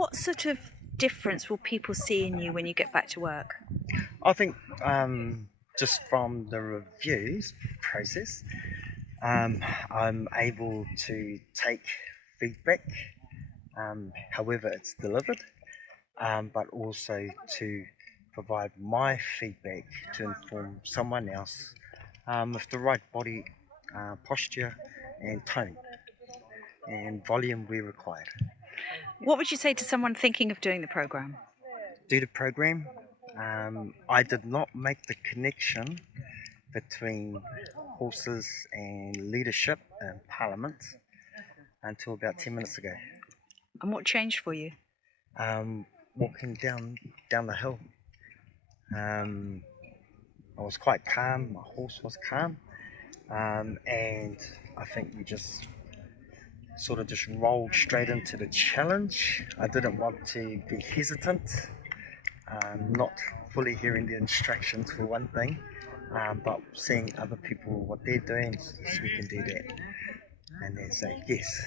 What sort of difference will people see in you when you get back to work? I think just from the reviews process, I'm able to take feedback, however it's delivered, but also to provide my feedback to inform someone else with the right body posture and tone and volume we require. What would you say to someone thinking of doing the program? Do the program. I did not make the connection between horses and leadership and parliament until about 10 minutes ago. And what changed for you? Walking down the hill, um, I was quite calm. My horse was calm, and I think we just rolled straight into the challenge. I didn't want to be hesitant, not fully hearing the instructions for one thing, but seeing other people what they're doing, yes, we can do that, and they say yes.